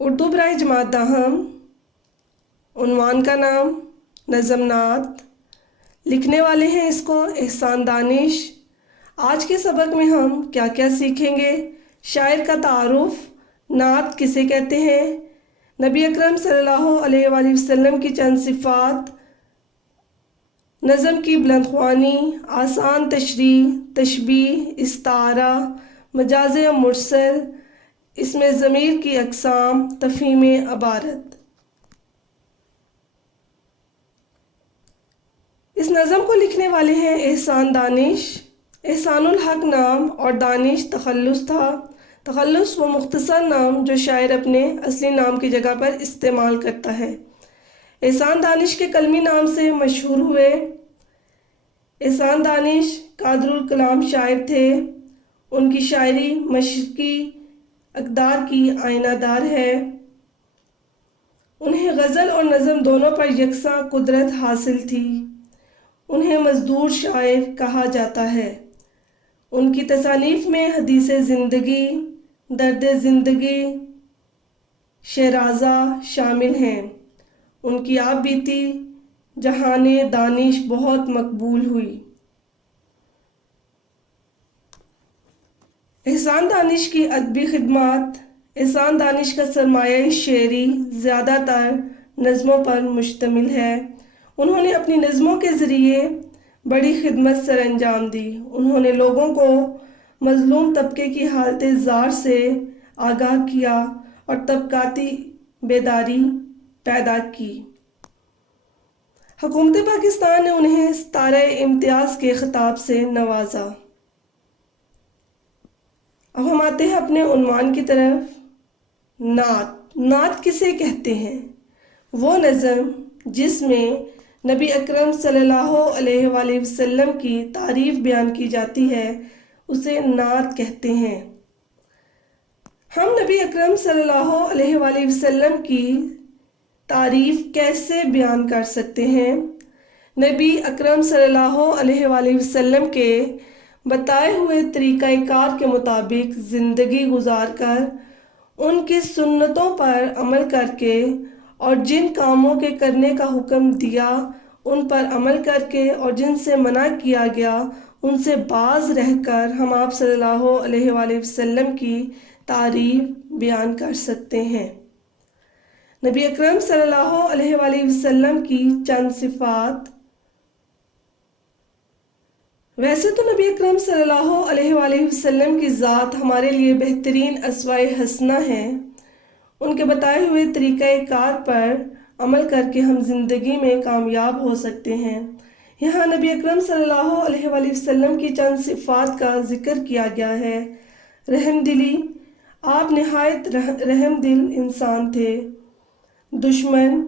اردو برائے جماعت داہم، عنوان کا نام نظم نعت، لکھنے والے ہیں اس کو احسان دانش۔ آج کے سبق میں ہم کیا کیا سیکھیں گے؟ شاعر کا تعارف، نعت کسے کہتے ہیں، نبی اکرم صلی اللہ علیہ وآلہ وسلم کی چند صفات، نظم کی بلند خوانی، آسان تشریح، تشبیہ، استعارہ، مجاز مرسل، اسم ضمیر کی اقسام، تفہیم عبارت۔ اس نظم کو لکھنے والے ہیں احسان دانش۔ احسان الحق نام اور دانش تخلص تھا۔ تخلص وہ مختصر نام جو شاعر اپنے اصلی نام کی جگہ پر استعمال کرتا ہے۔ احسان دانش کے قلمی نام سے مشہور ہوئے۔ احسان دانش قادر الکلام شاعر تھے۔ ان کی شاعری مشرقی اقدار کی آئینہ دار ہے۔ انہیں غزل اور نظم دونوں پر یکساں قدرت حاصل تھی۔ انہیں مزدور شاعر کہا جاتا ہے۔ ان کی تصانیف میں حدیث زندگی، درد زندگی، شیرازہ شامل ہیں۔ ان کی آپ بیتی جہان دانش بہت مقبول ہوئی۔ احسان دانش کی ادبی خدمات۔ احسان دانش کا سرمایہ شعری زیادہ تر نظموں پر مشتمل ہے۔ انہوں نے اپنی نظموں کے ذریعے بڑی خدمت سر انجام دی۔ انہوں نے لوگوں کو مظلوم طبقے کی حالت زار سے آگاہ کیا اور طبقاتی بیداری پیدا کی۔ حکومت پاکستان نے انہیں ستارہ امتیاز کے خطاب سے نوازا۔ اب ہم آتے ہیں اپنے عنوان کی طرف۔ نعت۔ نعت کسے کہتے ہیں؟ وہ نظم جس میں نبی اکرم صلی اللہ علیہ وآلہ وسلم کی تعریف بیان کی جاتی ہے اسے نعت کہتے ہیں۔ ہم نبی اکرم صلی اللہ علیہ وآلہ وسلم کی تعریف کیسے بیان کر سکتے ہیں؟ نبی اکرم صلی اللہ علیہ وآلہ وسلم کے بتائے ہوئے طریقہ کار کے مطابق زندگی گزار کر، ان کی سنتوں پر عمل کر کے اور جن کاموں کے کرنے کا حکم دیا ان پر عمل کر کے اور جن سے منع کیا گیا ان سے باز رہ کر ہم آپ صلی اللہ علیہ وآلہ وسلم کی تعریف بیان کر سکتے ہیں۔ نبی اکرم صلی اللہ علیہ وآلہ وسلم کی چند صفات۔ ویسے تو نبی اکرم صلی اللہ علیہ وآلہ وسلم کی ذات ہمارے لیے بہترین اسوہ حسنہ ہے۔ ان کے بتائے ہوئے طریقہ کار پر عمل کر کے ہم زندگی میں کامیاب ہو سکتے ہیں۔ یہاں نبی اکرم صلی اللہ علیہ وآلہ وسلم کی چند صفات کا ذکر کیا گیا ہے۔ رحم دلی۔ آپ نہایت رحم دل انسان تھے۔ دشمن،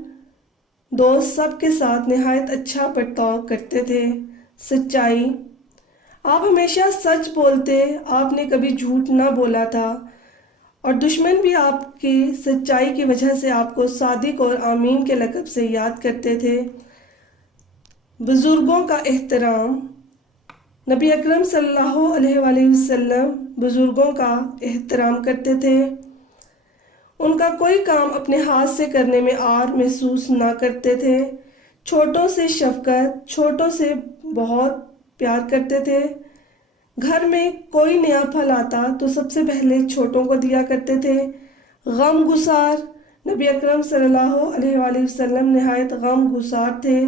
دوست سب کے ساتھ نہایت اچھا برتاؤ کرتے تھے۔ سچائی۔ آپ ہمیشہ سچ بولتے، آپ نے کبھی جھوٹ نہ بولا تھا، اور دشمن بھی آپ کی سچائی کی وجہ سے آپ کو صادق اور امین کے لقب سے یاد کرتے تھے۔ بزرگوں کا احترام۔ نبی اکرم صلی اللہ علیہ وآلہ وسلم بزرگوں کا احترام کرتے تھے۔ ان کا کوئی کام اپنے ہاتھ سے کرنے میں عار محسوس نہ کرتے تھے۔ چھوٹوں سے شفقت، چھوٹوں سے بہت پیار کرتے تھے۔ گھر میں کوئی نیا پھل آتا تو سب سے پہلے چھوٹوں کو دیا کرتے تھے۔ غم گسار۔ نبی اکرم صلی اللہ علیہ وآلہ وسلم نہایت غم گسار تھے،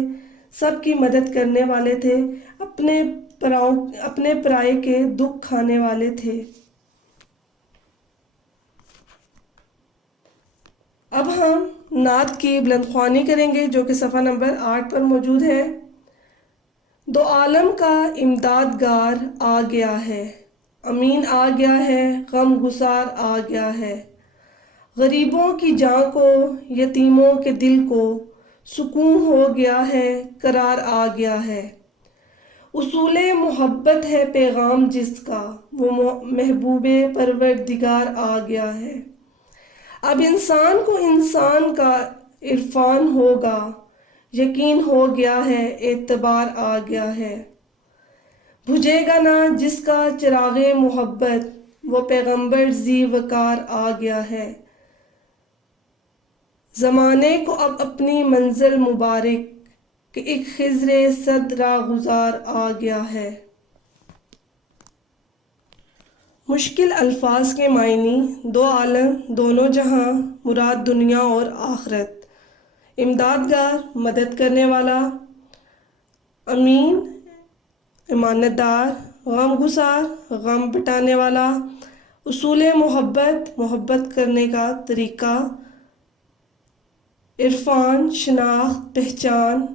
سب کی مدد کرنے والے تھے، اپنے پرائے کے دکھ کھانے والے تھے۔ اب ہم نعت کی بلند خوانی کریں گے جو کہ صفحہ نمبر 8 پر موجود ہے۔ دو عالم کا امدادگار آ گیا ہے، امین آ گیا ہے، غم گسار آ گیا ہے۔ غریبوں کی جان کو، یتیموں کے دل کو سکون ہو گیا ہے، قرار آ گیا ہے۔ اصول محبت ہے پیغام جس کا، وہ محبوب پروردگار آ گیا ہے۔ اب انسان کو انسان کا عرفان ہوگا، یقین ہو گیا ہے، اعتبار آ گیا ہے۔ بجھے گا نہ جس کا چراغ محبت، وہ پیغمبر ذی وقار آ گیا ہے۔ زمانے کو اب اپنی منزل مبارک کہ ایک خضر صد راہ گزار آ گیا ہے۔ مشکل الفاظ کے معنی: دو عالم، دونوں جہاں، مراد دنیا اور آخرت۔ امدادگار، مدد کرنے والا۔ امین، امانت دار۔ غم گسار، غم بٹانے والا۔ اصول محبت، محبت کرنے کا طریقہ۔ عرفان، شناخت، پہچان۔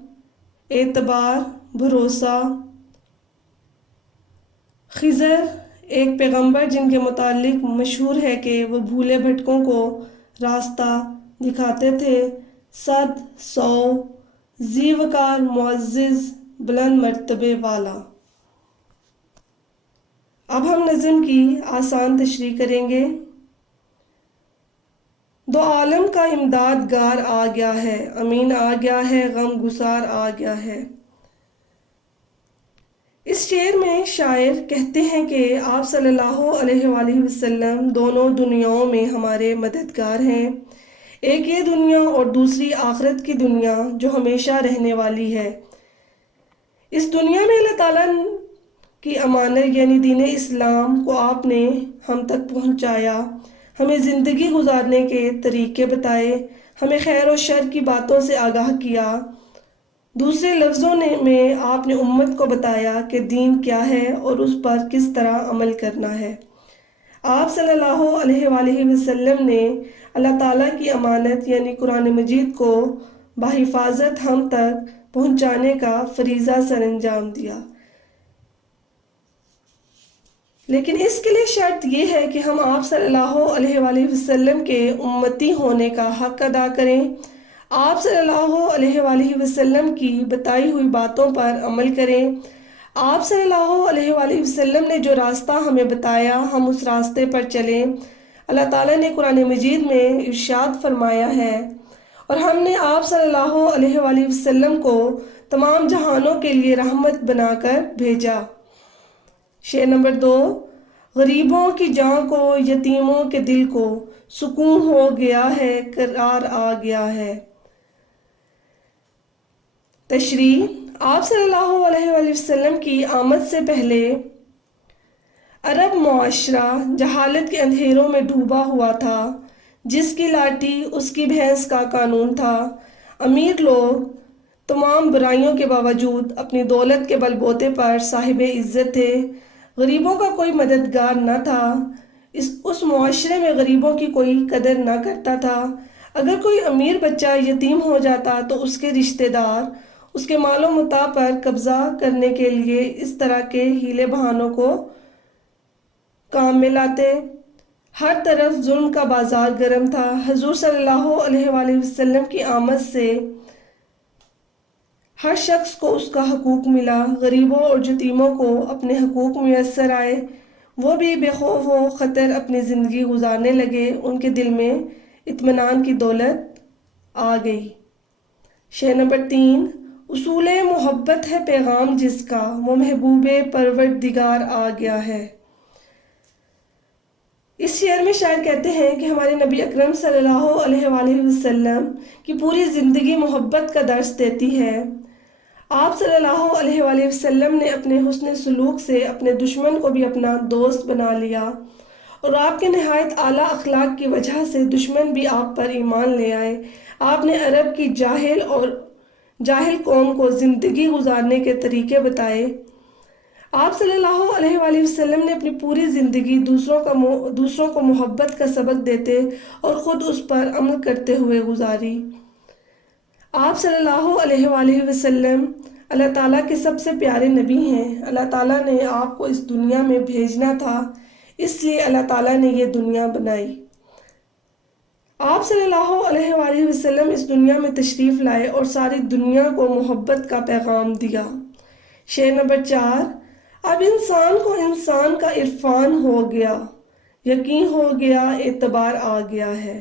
اعتبار، بھروسہ۔ خضر، ایک پیغمبر جن کے متعلق مشہور ہے کہ وہ بھولے بھٹکوں کو راستہ دکھاتے تھے۔ صد، 100۔ ذی وقار، معزز، بلند مرتبے والا۔ اب ہم نظم کی آسان تشریح کریں گے۔ دو عالم کا امدادگار آ گیا ہے، امین آ گیا ہے، غم گسار آ گیا ہے۔ اس شعر میں شاعر کہتے ہیں کہ آپ صلی اللہ علیہ وآلہ وسلم دونوں دنیاؤں میں ہمارے مددگار ہیں، ایک یہ دنیا اور دوسری آخرت کی دنیا جو ہمیشہ رہنے والی ہے۔ اس دنیا میں اللہ تعالیٰ کی امانت یعنی دین اسلام کو آپ نے ہم تک پہنچایا، ہمیں زندگی گزارنے کے طریقے بتائے، ہمیں خیر و شر کی باتوں سے آگاہ کیا۔ دوسرے لفظوں میں آپ نے امت کو بتایا کہ دین کیا ہے اور اس پر کس طرح عمل کرنا ہے۔ آپ صلی اللہ علیہ وآلہ وسلم نے اللہ تعالیٰ کی امانت یعنی قرآن مجید کو بحفاظت ہم تک پہنچانے کا فریضہ سر انجام دیا، لیکن اس کے لیے شرط یہ ہے کہ ہم آپ صلی اللہ علیہ وآلہ وسلم کے امتی ہونے کا حق ادا کریں، آپ صلی اللہ علیہ وآلہ وسلم کی بتائی ہوئی باتوں پر عمل کریں، آپ صلی اللہ علیہ وآلہ وسلم نے جو راستہ ہمیں بتایا ہم اس راستے پر چلیں۔ اللہ تعالیٰ نے قرآن مجید میں ارشاد فرمایا ہے، اور ہم نے آپ صلی اللہ علیہ وآلہ وسلم کو تمام جہانوں کے لیے رحمت بنا کر بھیجا۔ شعر نمبر 2: غریبوں کی جان کو، یتیموں کے دل کو، سکون ہو گیا ہے، قرار آ گیا ہے۔ تشریح: آپ صلی اللہ علیہ وآلہ وسلم کی آمد سے پہلے عرب معاشرہ جہالت کے اندھیروں میں ڈوبا ہوا تھا، جس کی لاٹھی اس کی بھینس کا قانون تھا۔ امیر لوگ تمام برائیوں کے باوجود اپنی دولت کے بل بوتے پر صاحب عزت تھے، غریبوں کا کوئی مددگار نہ تھا۔ اس معاشرے میں غریبوں کی کوئی قدر نہ کرتا تھا۔ اگر کوئی امیر بچہ یتیم ہو جاتا تو اس کے رشتہ دار اس کے مال و متاع پر قبضہ کرنے کے لیے اس طرح کے ہیلے بہانوں کو کام میں لاتے۔ ہر طرف ظلم کا بازار گرم تھا۔ حضور صلی اللہ علیہ وآلہ وسلم کی آمد سے ہر شخص کو اس کا حقوق ملا، غریبوں اور یتیموں کو اپنے حقوق میسر آئے، وہ بھی بے خوف و خطر اپنی زندگی گزارنے لگے، ان کے دل میں اطمینان کی دولت آ گئی۔ شعر نمبر 3: اصول محبت ہے پیغام جس کا، وہ محبوب پروردگار آ گیا ہے۔ اس شعر میں شاعر کہتے ہیں کہ ہمارے نبی اکرم صلی اللہ علیہ وآلہ وسلم کی پوری زندگی محبت کا درس دیتی ہے۔ آپ صلی اللہ علیہ وآلہ وسلم نے اپنے حسن سلوک سے اپنے دشمن کو بھی اپنا دوست بنا لیا، اور آپ کے نہایت اعلیٰ اخلاق کی وجہ سے دشمن بھی آپ پر ایمان لے آئے۔ آپ نے عرب کی جاہل قوم کو زندگی گزارنے کے طریقے بتائے۔ آپ صلی اللہ علیہ وآلہ وسلم نے اپنی پوری زندگی دوسروں کو محبت کا سبق دیتے اور خود اس پر عمل کرتے ہوئے گزاری۔ آپ صلی اللہ علیہ وآلہ وسلم اللہ تعالیٰ کے سب سے پیارے نبی ہیں۔ اللہ تعالیٰ نے آپ کو اس دنیا میں بھیجنا تھا، اس لیے اللہ تعالیٰ نے یہ دنیا بنائی۔ آپ صلی اللہ علیہ وآلہ وسلم اس دنیا میں تشریف لائے اور ساری دنیا کو محبت کا پیغام دیا۔ شعر نمبر 4: اب انسان کو انسان کا عرفان ہو گیا، یقین ہو گیا، اعتبار آ گیا ہے۔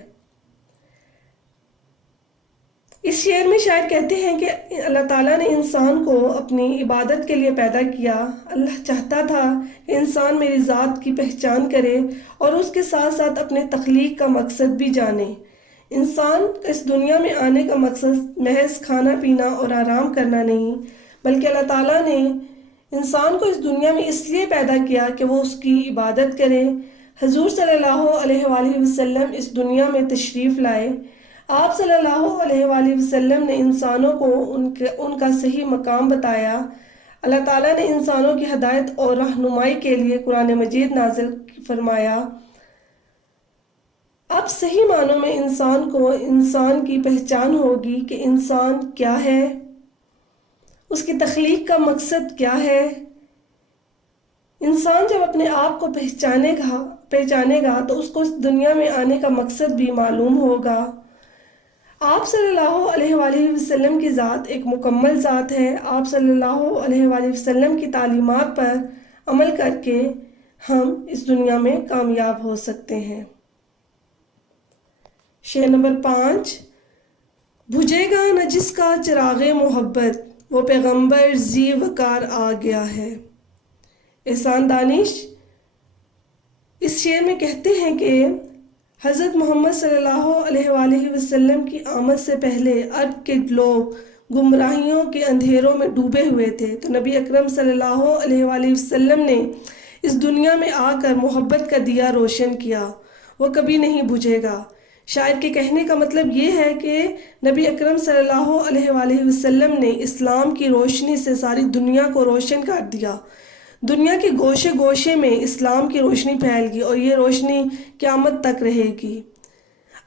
اس شعر میں شاعر کہتے ہیں کہ اللہ تعالیٰ نے انسان کو اپنی عبادت کے لیے پیدا کیا۔ اللہ چاہتا تھا کہ انسان میری ذات کی پہچان کرے اور اس کے ساتھ ساتھ اپنے تخلیق کا مقصد بھی جانے، انسان کا اس دنیا میں آنے کا مقصد محض کھانا پینا اور آرام کرنا نہیں، بلکہ اللہ تعالیٰ نے انسان کو اس دنیا میں اس لیے پیدا کیا کہ وہ اس کی عبادت کرے۔ حضور صلی اللہ علیہ وآلہ وسلم اس دنیا میں تشریف لائے۔ آپ صلی اللہ علیہ وآلہ وسلم نے انسانوں کو ان کا صحیح مقام بتایا۔ اللہ تعالیٰ نے انسانوں کی ہدایت اور رہنمائی کے لیے قرآن مجید نازل فرمایا۔ اب صحیح معنوں میں انسان کو انسان کی پہچان ہوگی کہ انسان کیا ہے، اس کی تخلیق کا مقصد کیا ہے۔ انسان جب اپنے آپ کو پہچانے گا تو اس کو اس دنیا میں آنے کا مقصد بھی معلوم ہوگا۔ آپ صلی اللہ علیہ وآلہ وسلم کی ذات ایک مکمل ذات ہے۔ آپ صلی اللہ علیہ وآلہ وسلم کی تعلیمات پر عمل کر کے ہم اس دنیا میں کامیاب ہو سکتے ہیں۔ شعر نمبر 5، بجھے گا نہ جس کا چراغ محبت، وہ پیغمبر ذی وقار آ گیا ہے۔ احسان دانش اس شعر میں کہتے ہیں کہ حضرت محمد صلی اللہ علیہ وآلہ وسلم کی آمد سے پہلے عرب کے لوگ گمراہیوں کے اندھیروں میں ڈوبے ہوئے تھے، تو نبی اکرم صلی اللہ علیہ وآلہ وسلم نے اس دنیا میں آ کر محبت کا دیا روشن کیا، وہ کبھی نہیں بجھے گا۔ شاعر کے کہنے کا مطلب یہ ہے کہ نبی اکرم صلی اللہ علیہ وآلہ وسلم نے اسلام کی روشنی سے ساری دنیا کو روشن کر دیا۔ دنیا کے گوشے گوشے میں اسلام کی روشنی پھیل گئی اور یہ روشنی قیامت تک رہے گی۔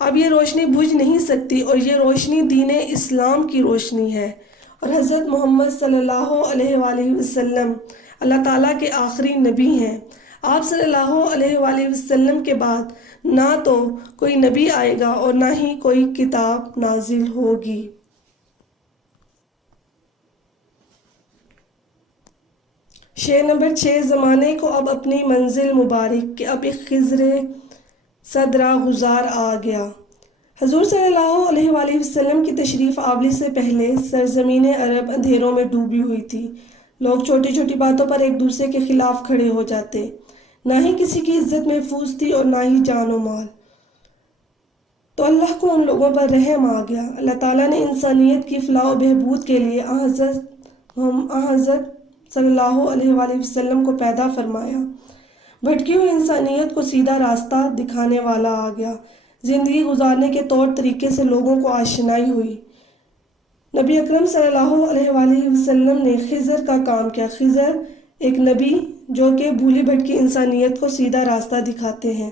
اب یہ روشنی بجھ نہیں سکتی اور یہ روشنی دین اسلام کی روشنی ہے، اور حضرت محمد صلی اللہ علیہ وآلہ وسلم اللہ تعالیٰ کے آخری نبی ہیں۔ آپ صلی اللہ علیہ وآلہ وسلم کے بعد نہ تو کوئی نبی آئے گا اور نہ ہی کوئی کتاب نازل ہوگی۔ شعر نمبر 6، زمانے کو اب اپنی منزل مبارک کہ اب ایک خضر صدرا گزار آ گیا۔ حضور صلی اللہ علیہ وآلہ وسلم کی تشریف آوری سے پہلے سرزمین عرب اندھیروں میں ڈوبی ہوئی تھی۔ لوگ چھوٹی چھوٹی باتوں پر ایک دوسرے کے خلاف کھڑے ہو جاتے، نہ ہی کسی کی عزت محفوظ تھی اور نہ ہی جان و مال۔ تو اللہ کو ان لوگوں پر رحم آ گیا۔ اللہ تعالیٰ نے انسانیت کی فلاح و بہبود کے لیے حضرت صلی اللہ علیہ وآلہ وسلم کو پیدا فرمایا۔ بھٹکی ہوئی انسانیت کو سیدھا راستہ دکھانے والا آ گیا۔ زندگی گزارنے کے طور طریقے سے لوگوں کو آشنائی ہوئی۔ نبی اکرم صلی اللہ علیہ وآلہ وسلم نے خضر کا کام کیا۔ خضر ایک نبی جو کہ بھولی بھٹکی انسانیت کو سیدھا راستہ دکھاتے ہیں۔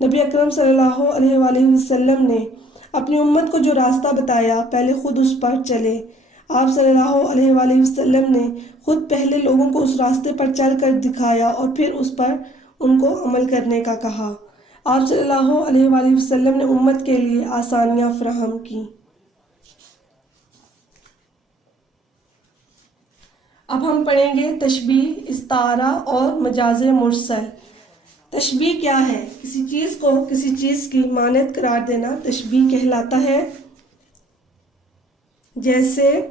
نبی اکرم صلی اللہ علیہ وآلہ وسلم نے اپنی امت کو جو راستہ بتایا، پہلے خود اس پر چلے۔ آپ صلی اللہ علیہ وآلہ وسلم نے خود پہلے لوگوں کو اس راستے پر چل کر دکھایا اور پھر اس پر ان کو عمل کرنے کا کہا۔ آپ صلی اللہ علیہ وآلہ وسلم نے امت کے لیے آسانیاں فراہم کی۔ اب ہم پڑھیں گے تشبیہ، استعارہ اور مجاز مرسل۔ تشبیہ کیا ہے؟ کسی چیز کو کسی چیز کی مانند قرار دینا تشبیہ کہلاتا ہے۔ جیسے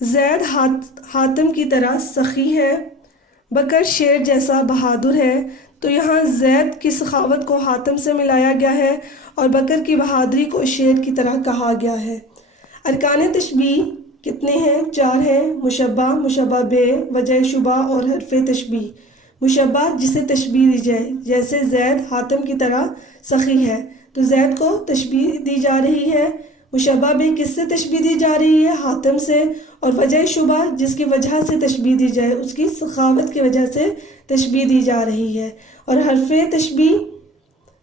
زید حاتم کی طرح سخی ہے، بکر شیر جیسا بہادر ہے، تو یہاں زید کی سخاوت کو حاتم سے ملایا گیا ہے اور بکر کی بہادری کو شیر کی طرح کہا گیا ہے۔ ارکان تشبیہ کتنے ہیں؟ 4 ہیں: مشبہ، مشبہ بے، وجہ شبہ اور حرف تشبیہ۔ مشبہ جسے تشبیہ دی جائے، جیسے زید حاتم کی طرح سخی ہے تو زید کو تشبیہ دی جا رہی ہے۔ مشبہ بے کس سے تشبیہ دی جا رہی ہے؟ حاتم سے۔ اور وجہ شبہ جس کی وجہ سے تشبیہ دی جائے، اس کی سخاوت کی وجہ سے تشبیہ دی جا رہی ہے۔ اور حرف تشبیہ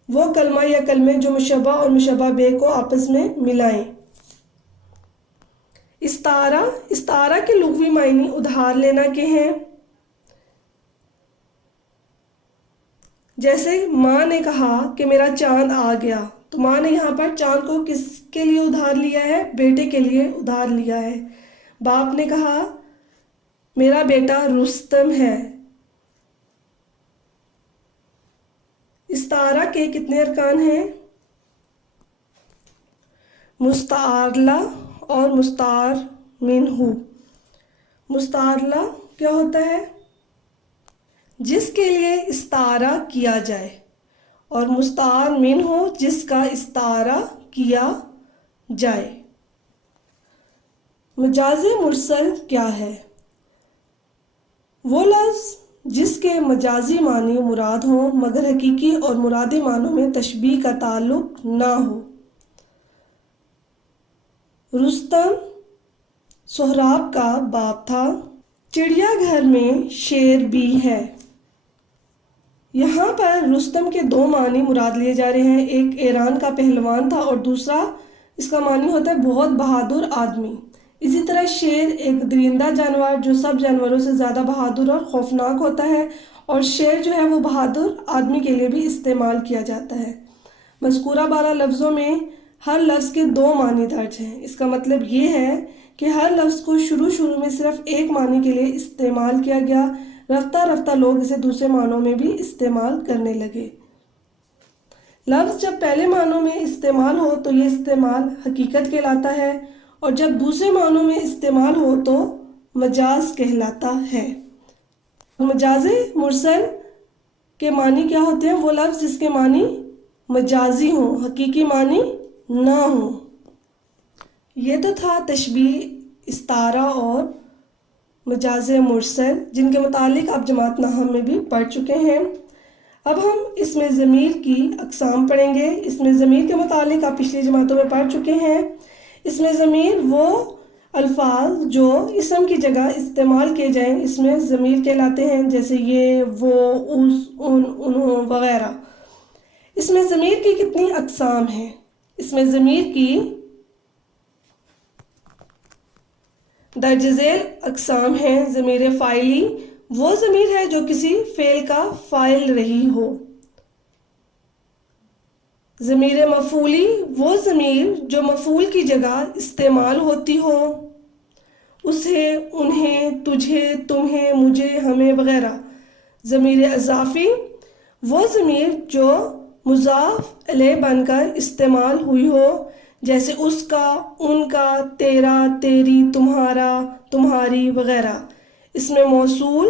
وہ کلمہ یا کلمے جو مشبہ اور مشبہ بے کو آپس میں ملائیں۔ استعارہ کے لغوی معنی ادھار لینا کے ہیں۔ جیسے ماں نے کہا کہ میرا چاند آ گیا، تو ماں نے یہاں پر چاند کو کس کے لیے ادھار لیا ہے؟ بیٹے کے لیے ادھار لیا ہے۔ باپ نے کہا میرا بیٹا رستم ہے۔ استعارہ کے کتنے ارکان ہیں؟ مستعارلہ اور مستعار منہ۔ مستعارلہ کیا ہوتا ہے؟ جس کے لیے استعارہ کیا جائے، اور مستعار من ہو جس کا استعارہ کیا جائے۔ مجاز مرسل کیا ہے؟ وہ لفظ جس کے مجازی معنی مراد ہوں مگر حقیقی اور مرادی معنوں میں تشبیہ کا تعلق نہ ہو۔ رستم سہراب کا باپ تھا۔ چڑیا گھر میں شیر بھی ہے۔ یہاں پر رستم کے دو معنی مراد لیے جا رہے ہیں، ایک ایران کا پہلوان تھا اور دوسرا اس کا معنی ہوتا ہے بہت بہادر آدمی۔ اسی طرح شیر ایک درندہ جانور جو سب جانوروں سے زیادہ بہادر اور خوفناک ہوتا ہے، اور شیر جو ہے وہ بہادر آدمی کے لیے بھی استعمال کیا جاتا ہے۔ مذکورہ 12 لفظوں میں ہر لفظ کے دو معنی درج ہیں۔ اس کا مطلب یہ ہے کہ ہر لفظ کو شروع میں صرف ایک معنی کے لیے استعمال کیا گیا، رفتہ رفتہ لوگ اسے دوسرے معنوں میں بھی استعمال کرنے لگے۔ لفظ جب پہلے معنوں میں استعمال ہو تو یہ استعمال حقیقت کہلاتا ہے، اور جب دوسرے معنوں میں استعمال ہو تو مجاز کہلاتا ہے۔ مجاز مرسل کے معنی کیا ہوتے ہیں؟ وہ لفظ جس کے معنی مجازی ہوں، حقیقی معنی نہ ہوں۔ یہ تو تھا تشبیہ، استعارہ اور مجاز مرسل، جن کے متعلق آپ جماعت نحو میں بھی پڑھ چکے ہیں۔ اب ہم اسم ضمیر کی اقسام پڑھیں گے۔ اسم ضمیر کے متعلق آپ پچھلی جماعتوں میں پڑھ چکے ہیں۔ اسم ضمیر وہ الفاظ جو اسم کی جگہ استعمال کیے جائیں اسم ضمیر کہلاتے ہیں، جیسے یہ، وہ، اس، انہوں وغیرہ۔ اسم ضمیر کی کتنی اقسام ہیں؟ اسم ضمیر کی درج ذیل اقسام ہیں۔ ضمیر فاعلی وہ ضمیر ہے جو کسی فعل کا فاعل رہی ہو۔ ضمیر مفعولی وہ ضمیر جو مفعول کی جگہ استعمال ہوتی ہو، اسے، انہیں، تجھے، تمہیں، مجھے، ہمیں وغیرہ۔ ضمیر اضافی وہ ضمیر جو مضاف الیہ بن کر استعمال ہوئی ہو، جیسے اس کا، ان کا، تیرا، تیری، تمہارا، تمہاری وغیرہ۔ اسم موصول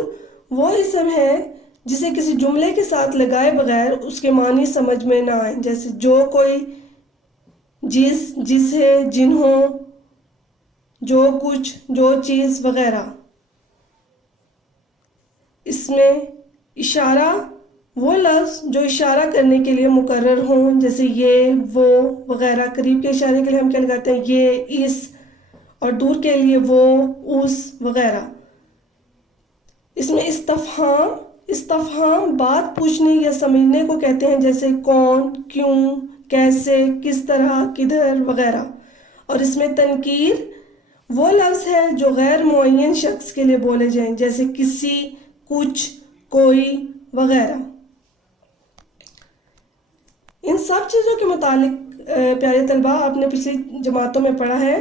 وہ اسم ہے جسے کسی جملے کے ساتھ لگائے بغیر اس کے معنی سمجھ میں نہ آئیں، جیسے جو، کوئی، جس، جسے، جنہوں، جو کچھ، جو چیز وغیرہ۔ اسم اشارہ وہ لفظ جو اشارہ کرنے کے لیے مقرر ہوں، جیسے یہ، وہ وغیرہ۔ قریب کے اشارے کے لیے ہم کیا لگاتے ہیں؟ یہ، اس، اور دور کے لیے وہ، اس وغیرہ۔ اسم استفہام بات پوچھنے یا سمجھنے کو کہتے ہیں، جیسے کون، کیوں، کیسے، کس طرح، کدھر وغیرہ۔ اور اسم تنکیر وہ لفظ ہے جو غیر معین شخص کے لیے بولے جائیں، جیسے کسی، کچھ، کوئی وغیرہ۔ ان سب چیزوں کے متعلق پیارے طلبہ آپ نے پچھلی جماعتوں میں پڑھا ہے،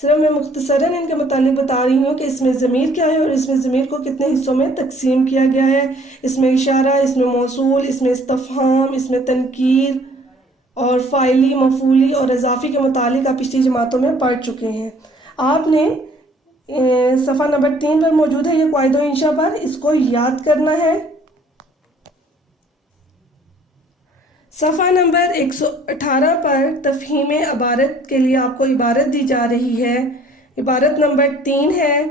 صرف میں مختصراً ان کے متعلق بتا رہی ہوں کہ اسم ضمیر کیا ہے اور اسم ضمیر کو کتنے حصوں میں تقسیم کیا گیا ہے۔ اسم اشارہ، اسم موصول، اسم استفہام، اسم تنکیر اور فاعلی، مفعولی اور اضافی کے متعلق آپ پچھلی جماعتوں میں پڑھ چکے ہیں۔ آپ نے صفحہ نمبر 3 پر موجود ہے یہ قواعد و انشاء پر، اس کو یاد کرنا ہے۔ صفحہ نمبر 118 پر تفہیم عبارت کے لیے آپ کو عبارت دی جا رہی ہے۔ عبارت نمبر 3 ہے۔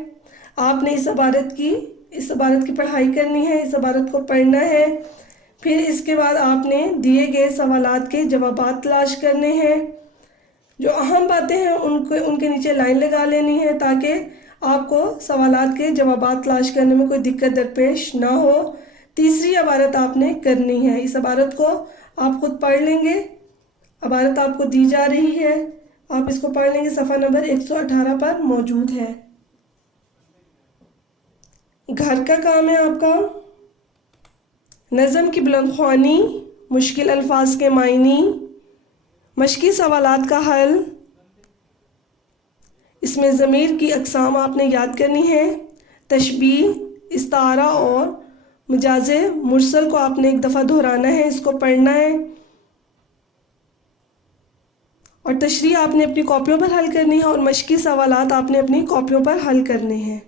آپ نے اس عبارت کی پڑھائی کرنی ہے، اس عبارت کو پڑھنا ہے۔ پھر اس کے بعد آپ نے دیے گئے سوالات کے جوابات تلاش کرنے ہیں۔ جو اہم باتیں ہیں ان کے نیچے لائن لگا لینی ہے تاکہ آپ کو سوالات کے جوابات تلاش کرنے میں کوئی دقت درپیش نہ ہو۔ تیسری عبارت آپ نے کرنی ہے۔ اس عبارت کو آپ خود پڑھ لیں گے، عبارت آپ کو دی جا رہی ہے، آپ اس کو پڑھ لیں گے، صفحہ نمبر 118 پر موجود ہے۔ گھر کا کام ہے آپ کا نظم کی بلند خوانی، مشکل الفاظ کے معنی، مشقی سوالات کا حل، اسم ضمیر کی اقسام آپ نے یاد کرنی ہے، تشبیہ، استعارہ اور مجاز مرسل کو آپ نے ایک دفعہ دہرانا ہے، اس کو پڑھنا ہے، اور تشریح آپ نے اپنی کاپیوں پر حل کرنی ہے اور مشقی سوالات آپ نے اپنی کاپیوں پر حل کرنے ہیں۔